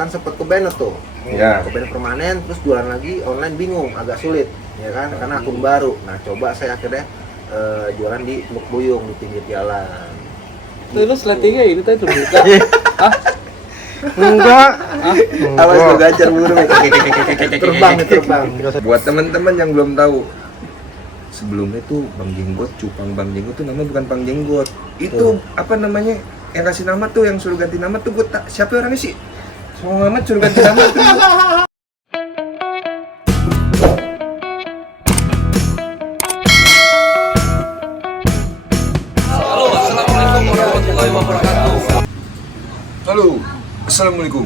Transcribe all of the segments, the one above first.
kan sempet ke banned tuh, ke banned permanen, terus jualan lagi online bingung, agak sulit, ya kan, karena akun baru. Nah coba saya akhirnya jualan di Teluk Buyung di pinggir jalan. Lu sletingnya ini tadi terbuka. Hah? Enggak. Awas gue gacar burung, terbang. Buat teman-teman yang belum tahu, sebelumnya tuh Bang Jenggot, cupang Bang Jenggot tuh namanya bukan Bang Jenggot. Itu apa namanya? Yang kasih nama tuh, yang suruh ganti nama tuh, gue tak siapa orangnya sih? Semua amat suruh ganti nama tuh. Halo, assalamualaikum.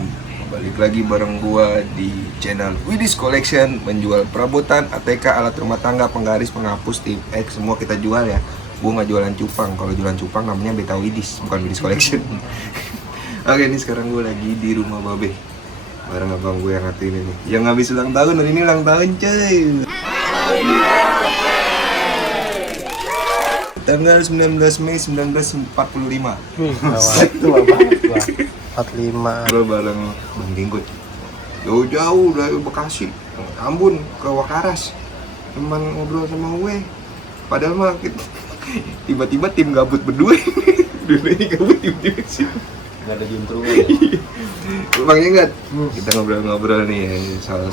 Balik lagi bareng gua di channel Widis Collection, menjual perabotan, ATK, alat rumah tangga, penggaris, penghapus, tip X, semua kita jual ya. Gua nggak jualan cupang. Kalau jualan cupang namanya Beta Widis, bukan Widis Collection. Oke, ini sekarang gua lagi di rumah Babe bareng abang gue yang satu ini nih, yang habis ulang tahun. Hari ini ulang tahun coy, tanggal 19 Mei 1945. Itu banget gua. 45. Bro bareng Bang Jenggot, jauh-jauh dari Bekasi, Ambon ke Wakaras, teman ngobrol sama gue. Padahal mah tiba-tiba tim gabut berdua. Dulu ini gabut tiba-tiba sih. Nggak ada juntrungan. Bang Jenggot, kita ngobrol-ngobrol nih ya,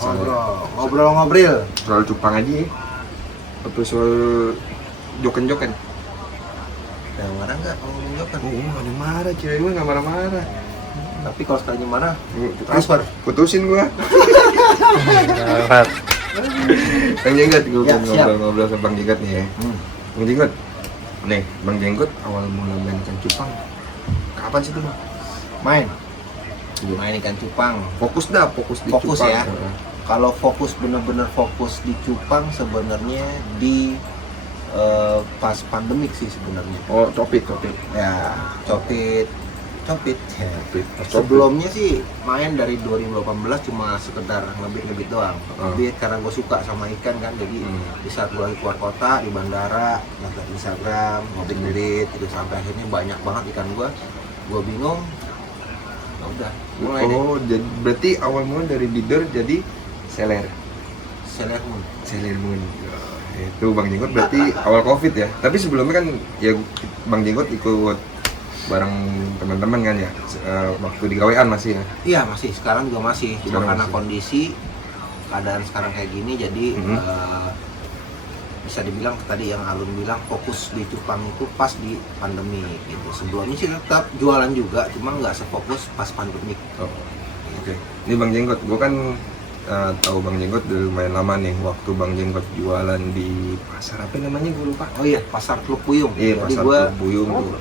Ngobrol. soal cupang aja ya. Atau soal joken-joken. Yang marah nggak kalau menunjukkan? Oh, nggak ada marah, cewek gue nggak marah-marah. Tapi kalau sekalinya marah, Transfer, putusin gua. Bang Jenggot, gue Ya, ngobrol sama Bang Jenggot nih ya. Bang Jenggot, nih Bang Jenggot awal mula main ikan cupang kapan sih tuh Bang? main ikan cupang. Fokus di Fokus cupang. ya. Kalau fokus bener-bener fokus di cupang sebenarnya di pas pandemik sih sebenarnya. Oh, copit. Ya, copit. Ya. Pas Sebelumnya sih main dari 2018 cuma sekedar ngebit doang. Ngebit karena gue suka sama ikan kan, jadi di saat gue lagi keluar kota di bandara, ngeliat Instagram, ngebit itu sampai akhirnya banyak banget ikan gue bingung. Ya udah, mulai deh. Oh, jadi berarti awal mula dari bidder jadi seller moon. Itu Bang Jenggot berarti awal Covid ya. Tapi sebelumnya kan ya Bang Jenggot ikut bareng teman-teman kan ya, waktu di gawean masih ya? Iya masih, sekarang juga masih. Cuma Sekarang karena masih. kondisi keadaan sekarang kayak gini, jadi bisa dibilang tadi yang Alun bilang fokus di cupang itu pas di pandemi gitu. Sebelumnya sih tetap jualan juga, cuma nggak sefokus pas pandemi. Oh, oke. Ini Bang Jenggot, gue kan tahu Bang Jenggot udah lumayan lama nih. Waktu Bang Jenggot jualan di pasar apa namanya gue lupa. Oh iya, pasar Teluk Buyung. Iya, Jadi pasar gua Teluk Buyung tuh.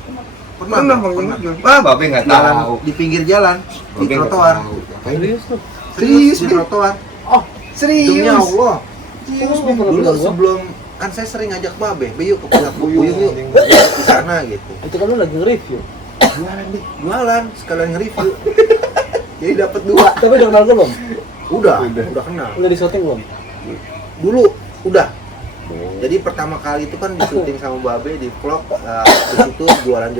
pernah Bang Jenggot jual. Ah, Babe nggak jalan tahu. di pinggir jalan, di Babe nggak trotoar. tahu. Serius lu? Serius di trotoar. Oh, Demi Serius. Allah. serius lu Dulu pernah gua? sebelum kan saya sering ngajak Babe, yuk ke Teluk Buyung yuk, di sana gitu. Itu kan lu lagi nge-review. Jualan sekalian nge-review. Jadi dapat 2. Tapi udah kenal gua belum? Udah kenal. Udah di shooting belum? Dulu udah. Jadi pertama kali itu kan di syuting sama Babe di vlog, di situ jualan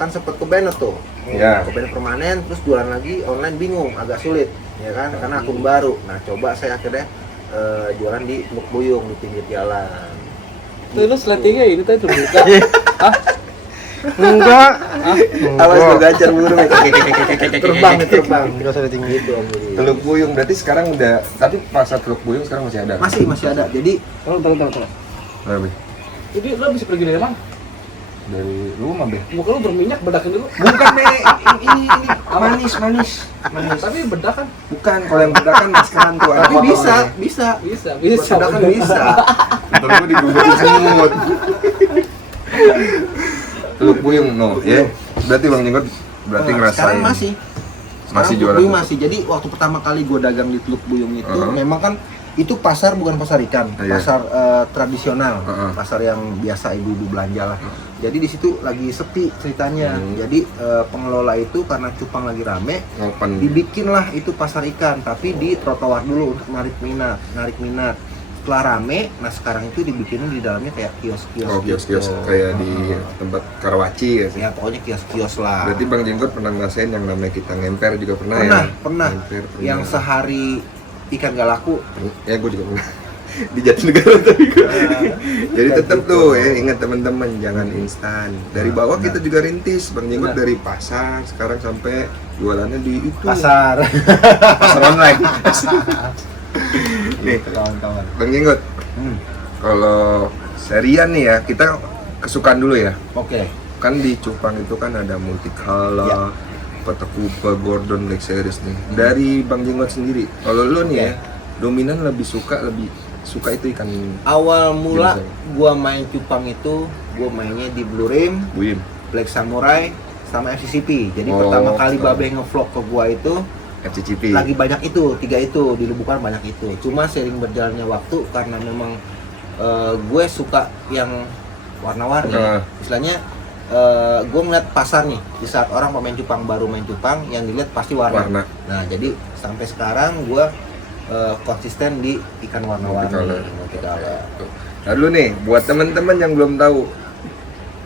kan sempet ke banned tuh, Iya. ke banned permanen, terus jualan lagi online bingung, agak sulit, ya kan, karena akun baru. Nah coba saya akhirnya jualan di Teluk Buyung di pinggir jalan. Lu sletingnya ini tadi terbuka. Hah? Enggak. Awas gue gacar burung, terbang. Gitu Om Budi. Teluk Buyung berarti sekarang udah, tapi pasar Teluk Buyung sekarang masih ada. Masih ada. Jadi Tunggu. Babe. Jadi lu bisa pergi dari mana? Dari rumah, Be. Muka lu berminyak, bedakin dulu. Bukan, Be. Ini manis. Tapi bedak kan? Bukan, kalau yang bedak kan maskeran tuh. anak tapi motor. bisa. Bisa. Sudah kan bisa. Ntar gue digugurin semut. Teluk Buyung, no, ya. Berarti Bang Jenggot berarti ngerasain. Sekarang masih jualan. Buyung masih. Jadi waktu pertama kali gue dagang di Teluk Buyung itu, memang kan itu pasar bukan pasar ikan, Iya. pasar tradisional, pasar yang biasa ibu-ibu belanja lah. Jadi di situ lagi sepi ceritanya. Jadi pengelola itu karena cupang lagi rame, Open. dibikinlah itu pasar ikan, tapi di trotoar dulu untuk narik minat. setelah rame, nah sekarang itu dibikinin di dalamnya kayak kios-kios. Oh, kios-kios gitu. kayak di tempat Karawaci ya sih. Ya pokoknya kios-kios lah. Berarti Bang Jenggot pernah ngerasain yang namanya kita ngemper juga pernah, Pernah. Ngemper, pernah. Yang sehari ikan gak laku. Ya gue juga pernah. Di Jatinegara tapi gue. Jadi tetap gitu. tuh ya, ingat teman-teman jangan instan. Dari bawah kita juga rintis. Bang Jenggot Benar. dari pasar sekarang sampai jualannya di itu Pasar. pasar online. Nih, Kawan-kawan. Bang Jenggot, Hmm. kalau serian nih ya, kita kesukaan dulu ya. Oke. Kan di Cupang itu kan ada Multicala, Ya. Patakupa, Gordon Black Series nih. Dari Bang Jenggot sendiri, kalau lu nih ya, dominan lebih suka itu ikan Awal mula Jenis gua main cupang itu, gua mainnya di Blue Rim, buim. Black Samurai, sama FCCP. Jadi Oh, pertama kali oh. Babe ngevlog ke gua itu FCCP. lagi banyak itu, 3 itu di Lubukan banyak itu. Cuma sering berjalannya waktu karena memang gue suka yang warna-warni. Istilahnya gue ngeliat pasar nih, di saat orang pemain cupang baru main cupang, yang dilihat pasti warna. Nah jadi sampai sekarang gue konsisten di ikan warna-warni. Multicolour. Nah dulu nih, buat teman-teman yang belum tahu,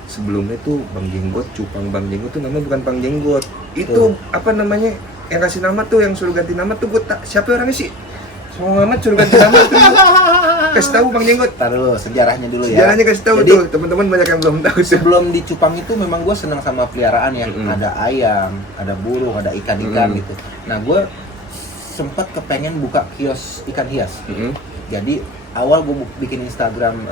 sebelumnya tuh Bang Jenggot, cupang Bang Jenggot tuh namanya bukan Bang Jenggot. Itu apa namanya? Yang kasih nama tuh, yang suruh ganti nama tuh gue tak siapa orangnya sih? Semua amat suruh ganti nama tuh. Kasih tahu Bang Jenggot. Ntar dulu sejarahnya dulu ya. Sejarahnya kasih tahu Jadi, tuh, teman-teman banyak yang belum tahu tuh. sebelum di cupang itu memang gue senang sama peliharaan ya. Ada ayam, ada burung, ada ikan-ikan gitu. Nah gue sempat kepengen buka kios ikan hias. Jadi awal gue bikin Instagram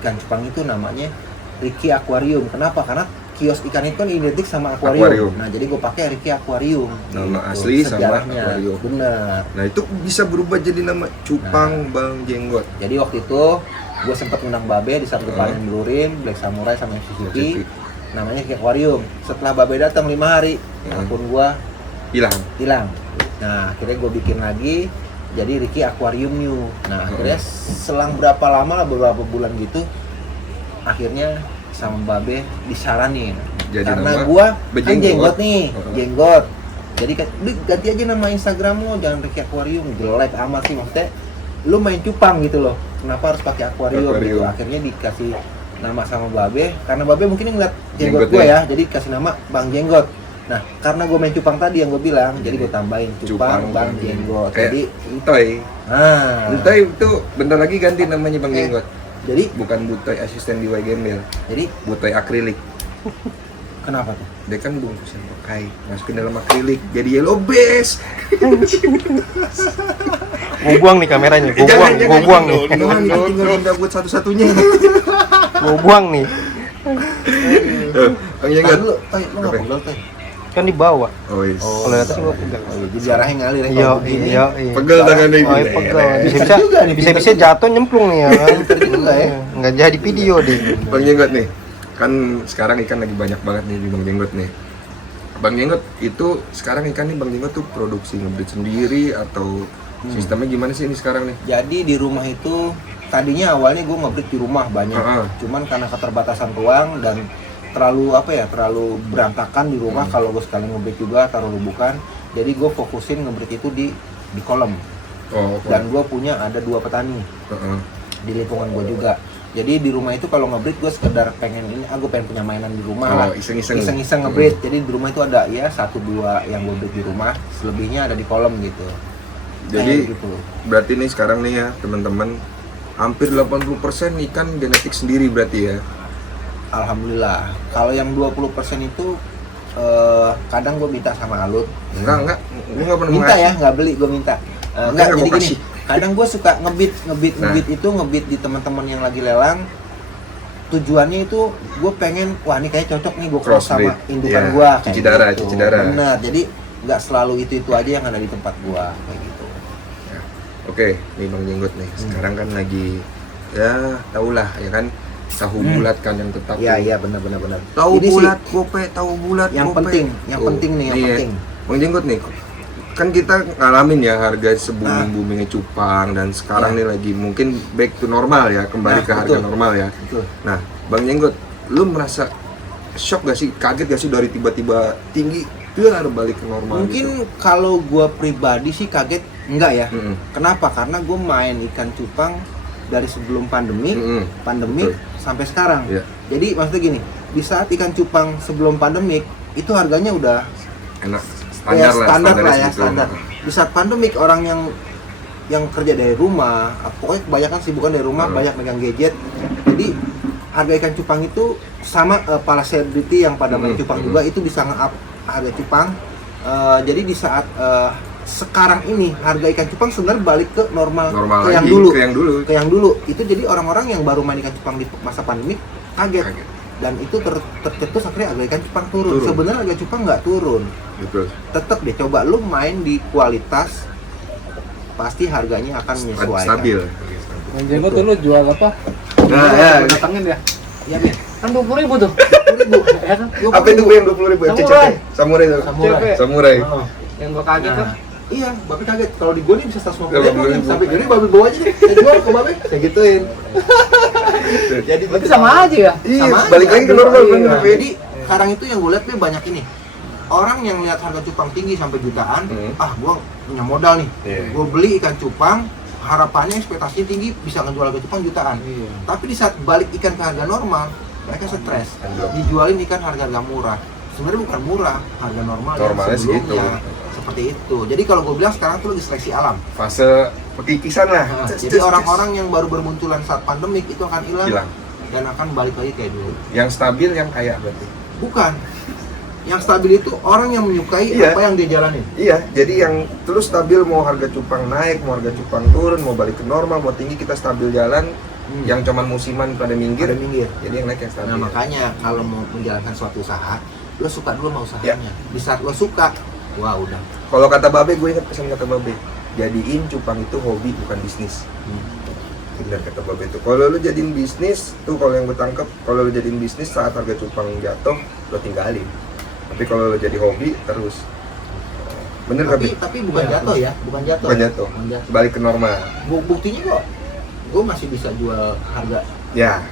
ikan cupang itu namanya Ricky Aquarium. Kenapa? Karena kios ikan itu kan identik sama akuarium. Nah jadi gue pakai Ricky Aquarium. Nama asli sama sejarahnya. akuarium. Bener. Nah itu bisa berubah jadi nama cupang Bang Jenggot. Jadi waktu itu gue sempat ngundang Babe di satu panen Blue Rim, Black Samurai sama FCCP. Namanya Ricky Aquarium. Setelah Babe datang 5 hari, akun gue hilang. Nah akhirnya gue bikin lagi jadi Ricky Aquarium New. Nah akhirnya selang berapa lama lah, beberapa bulan gitu, akhirnya sama Babe disaranin Jadi karena nama gua kan Bejenggot. jenggot nih, jenggot. Jadi ganti aja nama Instagram lo, jangan Ricky Aquarium, jelek amat sih maksudnya. Lu main cupang gitu loh, kenapa harus pakai aquarium gitu? Akhirnya dikasih nama sama Babe, karena Babe mungkin ngeliat jenggot gua ya, jadi kasih nama Bang Jenggot. Nah, karena gue main cupang tadi yang gue bilang, jadi gue tambahin cupang Bang Jenggot. Kayak Jadi, Entoy. nah, Itu bentar lagi ganti namanya Bang Jenggot. jadi Bukan Butoy asisten di Y Gembel. jadi Butoy akrilik. kenapa tuh? Dia kan bungkusan pakai, masukin dalam akrilik jadi yellow base. Gua buang nih kameranya, gua buang nih. Doang itu tinggal pindah buat satu-satunya. Gua buang nih. Bang Jenggot. Lu nggak pegel tuh? Kan di bawah. Oh, iya. Kalau di atas gua pegang. Oh, iya, jadi darahnya ngalir ya Iya, kalau begini. iya. Pegel tangannya Oh, ini. iya, pegel. Bisa jatuh nyemplung nih ya kan. juga ya. Nggak jadi video deh. Bang Jenggot nih, kan sekarang ikan lagi banyak banget nih di Bang Jenggot nih. Bang Jenggot itu sekarang ikan nih Bang Jenggot tuh produksi ngebreed sendiri atau sistemnya gimana sih ini sekarang nih? Jadi di rumah itu tadinya awalnya gue ngebreed di rumah banyak, cuman karena keterbatasan ruang dan terlalu berantakan di rumah kalau gue sekali ngebreed juga taruh lubukan. Jadi gue fokusin ngebreed itu di kolam. Dan gue punya ada 2 petani di lingkungan gue juga. Jadi di rumah itu kalau ngebreed gue sekedar pengen ini, gue pengen punya mainan di rumah lah. Iseng-iseng ngebreed. Jadi di rumah itu ada ya 1-2 yang gue breed di rumah, selebihnya ada di kolam gitu. Jadi gitu. berarti nih sekarang nih ya teman-teman, hampir 80% ikan genetik sendiri berarti ya? Alhamdulillah. Kalau yang 20% itu kadang gue minta sama Alut. Enggak, gue nggak pernah Minta ya, nggak beli, gue minta. Enggak, Makanya jadi gua gini. kasih. Kadang gue suka ngebit itu ngebit di teman-teman yang lagi lelang. Tujuannya itu gue pengen, wah ini kayak cocok nih gue cross sama indukan Iya, gue. cuci darah. Benar. Jadi nggak selalu itu aja yang ada di tempat gue kayak gitu. Oke, nih Bang Jenggot nih. Sekarang kan lagi ya tahulah ya kan tahu bulat kan yang tetap. Iya benar. Tahu Ini bulat, gope, tahu bulat, yang gope. penting nih yang ya. penting. Bang Jenggot nih, kan kita ngalamin ya harga boomingnya cupang dan sekarang nih lagi mungkin back to normal ya, kembali ke harga normal ya. Betul. Nah, Bang Jenggot, lu merasa shock gak sih, kaget gak sih dari tiba-tiba tinggi Biar balik ke normal Mungkin gitu. kalau gua pribadi sih kaget enggak ya. Mm-mm. Kenapa? Karena gue main ikan cupang dari sebelum pandemi, Mm-mm. pandemik Betul. sampai sekarang. Iya. Jadi maksudnya gini, di saat ikan cupang sebelum pandemik itu harganya udah Enak, ya, standar standar lah ya, segitu. standar. Di saat pandemik orang yang kerja dari rumah, pokoknya kebanyakan sibukan dari rumah, banyak megang gadget. Jadi harga ikan cupang itu sama para selebriti yang pada main cupang juga itu bisa nge-up harga cupang. Jadi di saat sekarang ini harga ikan cupang sebenarnya balik ke normal, Normal ke yang lagi, dulu. ke yang dulu. Itu jadi orang-orang yang baru main ikan cupang di masa pandemi kaget. Dan itu tercetus akhirnya harga ikan cupang turun. Sebenarnya harga cupang nggak turun. Betul. Tetap deh, coba lu main di kualitas, pasti harganya akan menyesuaikan. Stabil. Yang jenggot tuh lu jual apa? Nah, ya. Datangin ya. Iya, Bin. Kan 20.000 tuh. 20.000. Ya kan? Apa itu yang 20.000? Samurai. Samurai tuh. Samurai. Samurai. Oh. Yang gua kaget kan. Nah, iya, Babe kaget. Kalau di gua nih bisa 150.000 150.000. sampai jadi Babe bawa aja deh. Saya jual ke Babe, saya gituin. Jadi Berarti sama aja ya. Iya, sama balik aja. lagi ke normal Iya. bener. Jadi sekarang itu yang gue lihat Be, banyak ini. Orang yang lihat harga cupang tinggi sampai jutaan, gua punya modal nih. Iya. Gue beli ikan cupang, harapannya ekspektasinya tinggi bisa ngejual ikan cupang jutaan. Iya. Tapi di saat balik ikan ke harga normal, mereka stres. Dijualin ikan harga murah. Sebenarnya bukan murah, harga normal yang Normalnya sebelumnya. segitu. Seperti itu. Jadi kalau gue bilang sekarang tuh lagi seleksi alam. Fase pekikisan lah. Nah, jadi orang-orang yang baru bermunculan saat pandemik itu akan hilang Hilang. dan akan balik lagi kayak dulu. Yang stabil yang kaya berarti. Bukan. Yang stabil itu orang yang menyukai Iya. apa yang dia jalanin. Iya, jadi yang terus stabil mau harga cupang naik, mau harga cupang turun, mau balik ke normal, mau tinggi kita stabil jalan. Yang cuman musiman pada minggir. Ada minggir. Jadi yang naik yang stabil. Nah makanya kalau mau menjalankan suatu usaha, lo suka dulu sama usahanya. Ya. Di saat lo suka, wah udah. Kalau kata Babe, gue ingat pesan kata Babe, jadiin cupang itu hobi bukan bisnis. Benar kata Babe itu. Kalau lu jadiin bisnis, tuh kalau yang gue tangkep, kalau lu jadiin bisnis saat harga cupang jatuh, lo tinggalin. Tapi kalau lo jadi hobi terus. Bener Babe? Tapi bukan jatuh ya, bukan jatuh. Bukan jatuh. Bukan jatuh. Balik ke normal. Buktinya kok, gue masih bisa jual harga. Ya,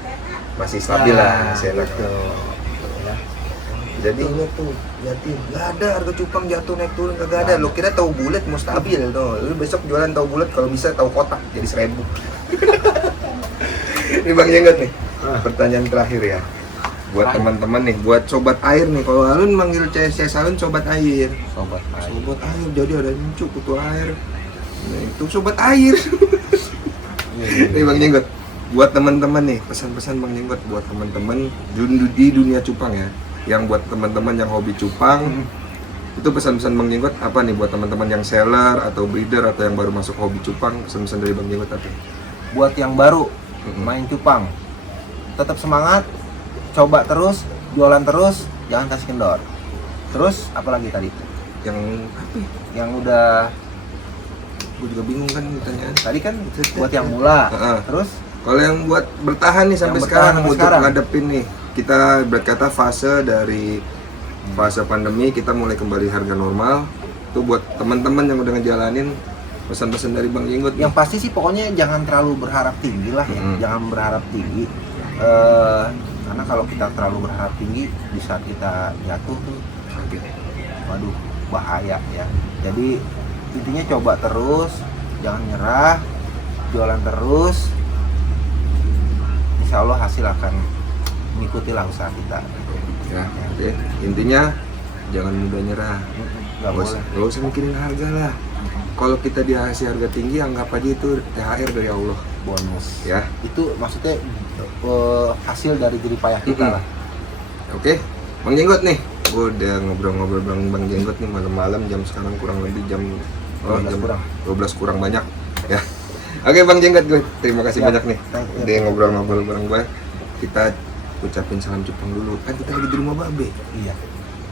masih stabil lah, Gitu. enak. Ya. Jadi lihat tuh, liatin, nggak ada harga cupang jatuh naik turun kagak ada. Lo kira tahu bulat mau stabil tuh. Lu besok jualan tahu bulat kalau bisa tahu kotak jadi 1.000. Ini Bang Jenggot nih. Pertanyaan terakhir ya. Buat teman-teman nih, buat sobat air nih. Kalau Alun manggil CS Alun sobat air. Sobat air. Sobat air, jadi ada nyucuk butuh air. Nah, itu sobat air. Nih Bang Jenggot, buat teman-teman nih, pesan-pesan Bang Jenggot buat teman-teman di dunia cupang ya. Yang buat teman-teman yang hobi cupang, itu pesan-pesan Bang Jenggot apa nih buat teman-teman yang seller atau breeder atau yang baru masuk hobi cupang, pesan-pesan dari Bang Jenggot apa? Buat yang baru main cupang, tetap semangat, coba terus, jualan terus, jangan kasih kendor. Terus apalagi tadi? Yang apa ya? Yang udah Gue juga bingung kan ditanya. tadi kan buat yang mula. Heeh. Terus Kalau yang buat bertahan nih sampai Yang bertahan sekarang sampai untuk sekarang. ngadepin nih, kita berkata fase dari fase pandemi kita mulai kembali harga normal. Itu buat teman-teman yang udah ngejalanin, pesan-pesan dari Bang Jenggot. yang pasti sih pokoknya jangan terlalu berharap tinggi lah ya. Jangan berharap tinggi. Karena kalau kita terlalu berharap tinggi di saat kita jatuh tuh, waduh bahaya ya. Jadi intinya coba terus, jangan nyerah, jualan terus. Insya Allah hasil akan mengikuti lah usaha kita. Ya, oke. Intinya jangan mudah nyerah. Nggak boleh. Gak usah mikirin harga lah. Kalau kita dikasih harga tinggi, anggap aja itu THR dari Allah. Bonus. Ya, Itu maksudnya hasil dari jerih payah kita lah. oke. Bang Jenggot nih, gue udah ngobrol-ngobrol Bang Jenggot nih malam-malam, jam sekarang kurang lebih jam 12 kurang. 12 kurang banyak ya. Oke Bang Jenggot, gue terima kasih Ya, banyak nih thank you. udah ngobrol-ngobrol bareng gue. Kita ucapin salam cupang dulu, kan kita lagi di rumah Babe. Iya.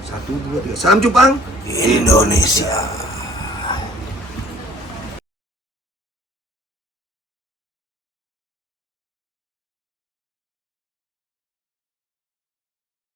1, 2, 3, salam cupang Indonesia.